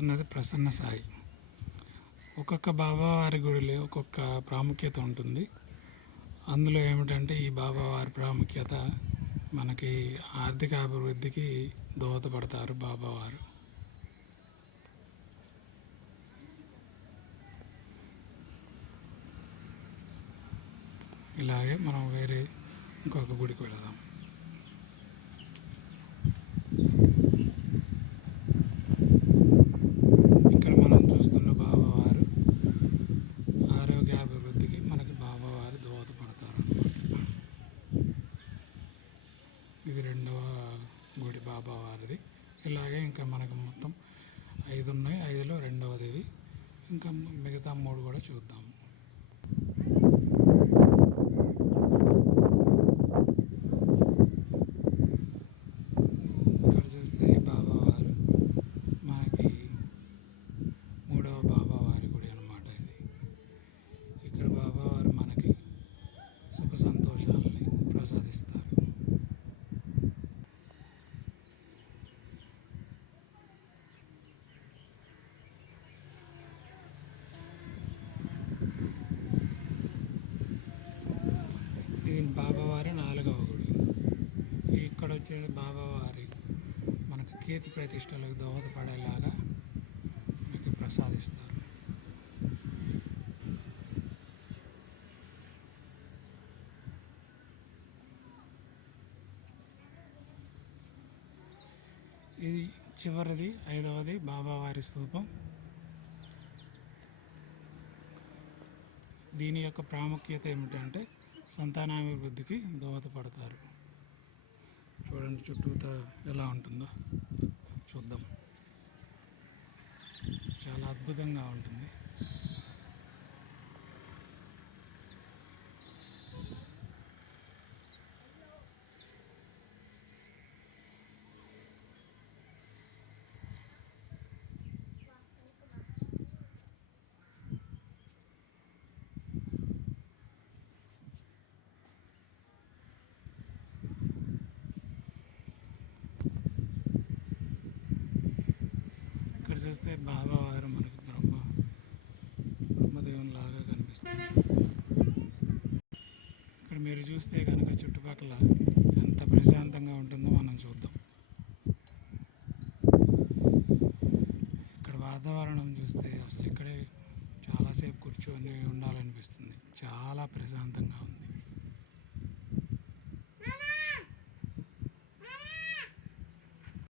చూస్తున్నది ప్రసన్న సాయి. ఒక్కొక్క బాబావారి గుడిలో ఒక్కొక్క ప్రాముఖ్యత ఉంటుంది. అందులో ఏమిటంటే ఈ బాబావారి ప్రాముఖ్యత మనకి ఆర్థిక అభివృద్ధికి దోహదపడతారు బాబావారు. ఇలాగే మనం వేరే ఇంకొక గుడికి వెళదాం. ఇక్కడ మనం చూస్తున్న బాబావారు ఆరోగ్యాభివృద్ధికి మనకి బాబావారు దోహదపడతారు అన్నమాట. ఇది రెండవ గుడి బాబావారిది. ఇలాగే ఇంకా మనకు మొత్తం 5 ఉన్నాయి. 5లో రెండవది ఇది. ఇంకా మిగతా 3 కూడా చూద్దాం. ఇక్కడ చూస్తే బాబావారు మనకి 3వ బాబావారి గుడి అన్నమాట ఇది. ఇక్కడ బాబావారు మనకి సుఖ సంతోషాలని ప్రసాదిస్తారు. ఇది బాబావారి 4వ గుడి. ఇక్కడ వచ్చే బాబావారి మనకు కీర్తి ప్రతిష్టలకు దోహదపడేలాగా మనకి ప్రసాదిస్తారు. ఇది చివరిది 5వది బాబావారి స్తూపం. దీని యొక్క ప్రాముఖ్యత ఏమిటంటే సంతానాభివృద్ధికి దోహదపడతారు. చూడండి చుట్టూతా ఎలా ఉంటుందో చూద్దాం. చాలా అద్భుతంగా ఉంటుంది. ఇక్కడ చూస్తే బాబావారు మనకు బ్రహ్మదేవుని లాగా కనిపిస్తుంది. ఇక్కడ మీరు చూస్తే కనుక చుట్టుపక్కల ఎంత ప్రశాంతంగా ఉంటుందో మనం చూద్దాం. ఇక్కడ వాతావరణం చూస్తే అసలు ఇక్కడే చాలాసేపు కూర్చొని ఉండాలనిపిస్తుంది. చాలా ప్రశాంతంగా ఉంది.